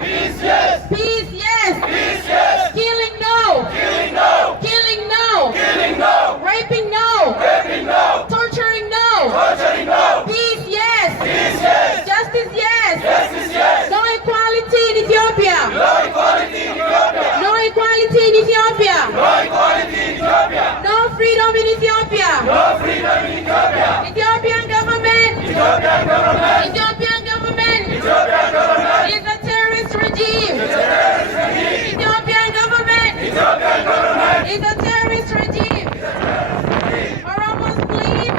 Peace, yes. Peace, yes. Peace, yes. Killing, no. Killing, no. Killing, no. Killing, no. Raping, no. Raping, no. Torturing, no. Torturing, no. Peace, yes. Peace, yes. Justice, yes. Justice, yes. No equality in Ethiopia. No equality in Ethiopia. No equality in Ethiopia. No equality in Ethiopia. No freedom in Ethiopia. No freedom in Ethiopia. Ethiopian government. Ethiopian government. Ethiopian government Ethiopian government. is a terrorist regime. Terrorist regime. Ethiopian government Ethiopian government. is a terrorist regime. Oromos believe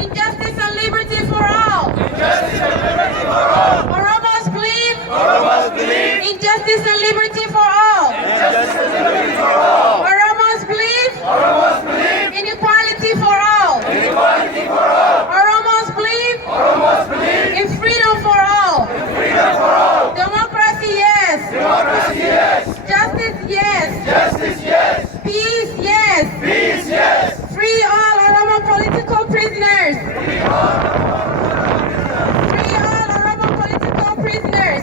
in justice and liberty for all. Justice and liberty for all. Oromos believe Oromos believe in justice and liberty for all. justice and liberty for all. Oromos believe Oromos believe in equality for all. equality for all. Oromos believe Oromos believe in freedom for all. freedom for all. Democracy, yes. Democracy, yes. Justice, yes. Justice, yes. Peace, yes. Peace, yes. Free all Oromo political prisoners. Free all Oromo political prisoners.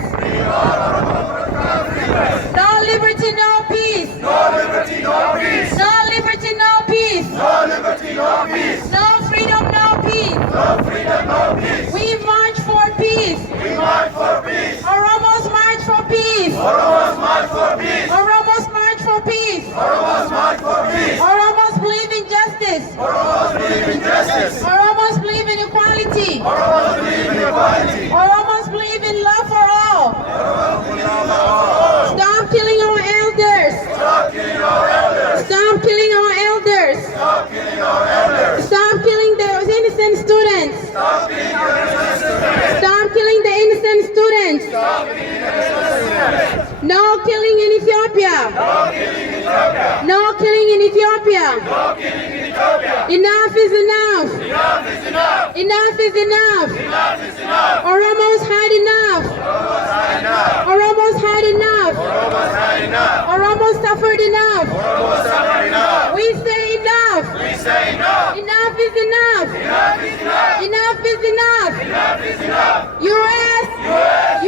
No liberty, no peace. No liberty, no peace. No liberty, no peace. No liberty, no peace. No freedom, no peace. No freedom, no peace. We march for peace. We march for peace. Oromos march for peace. Oromos march for peace. Oromos march for peace. Oromos march for peace. Oromos believe in justice. Oromos believe in justice. Oromos believe in equality. Oromos believe in equality. Oromos believe in love for all. Stop killing our elders. Stop killing our elders. Stop killing our elders. Stop killing our elders. Stop killing the innocent students. Stop killing our innocent students. Stop killing the innocent students. Stop killing innocent students. No killing in Ethiopia. No killing in Ethiopia. No killing in Ethiopia. No killing in Ethiopia. Enough is enough. Enough is enough. Enough is enough. Enough is enough. Oromos had enough. Oromos had enough. Oromos had enough. Oromos had enough. Oromos suffered enough. Oromos suffered enough. We say enough. We say enough. Enough is enough. Enough is enough. Enough is enough. Enough is enough. U.S.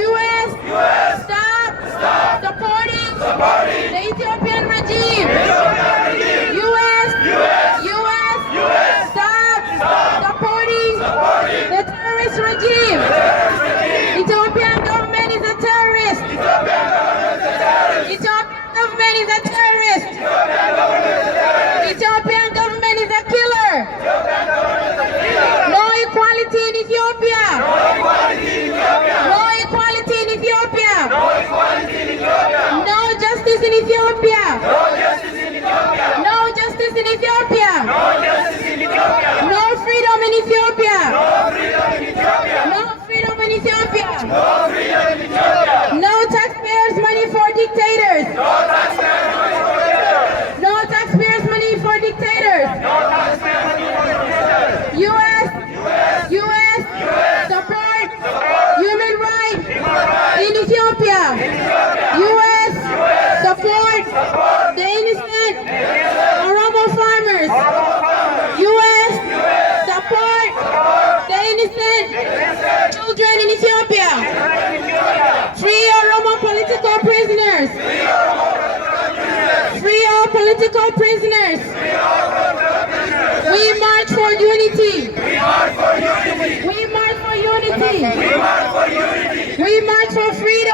U.S. Stop. Supporting Supporting the Ethiopian regime. Ethiopian regime. U.S. U.S. Stop. Supporting the terrorist regime. Terrorist regime. Ethiopian government is a terrorist. Ethiopian government is a terrorist. Ethiopian government is a terrorist. Ethiopian government is a terrorist. Ethiopian government is a killer. Ethiopian government is a killer. No equality in Ethiopia. No equality in Ethiopia. No equality in Ethiopia. No equality in Ethiopia. No justice in Ethiopia. No justice in Ethiopia. No justice in Ethiopia. No justice in Ethiopia. No freedom in Ethiopia. No freedom in Ethiopia. No freedom in Ethiopia. No freedom in Ethiopia. No taxpayers' money for dictators. No taxpayers money for dictators. No taxpayers' money for dictators. No taxpayers money for dictators. U.S. Support human rights in Ethiopia. U.S. Support the innocent Oromo farmers. U.S. Support the innocent children in Ethiopia. Free Oromo political prisoners. Free all political prisoners. We march for unity. We march for unity. We march for unity. We march for unity. We march for freedom.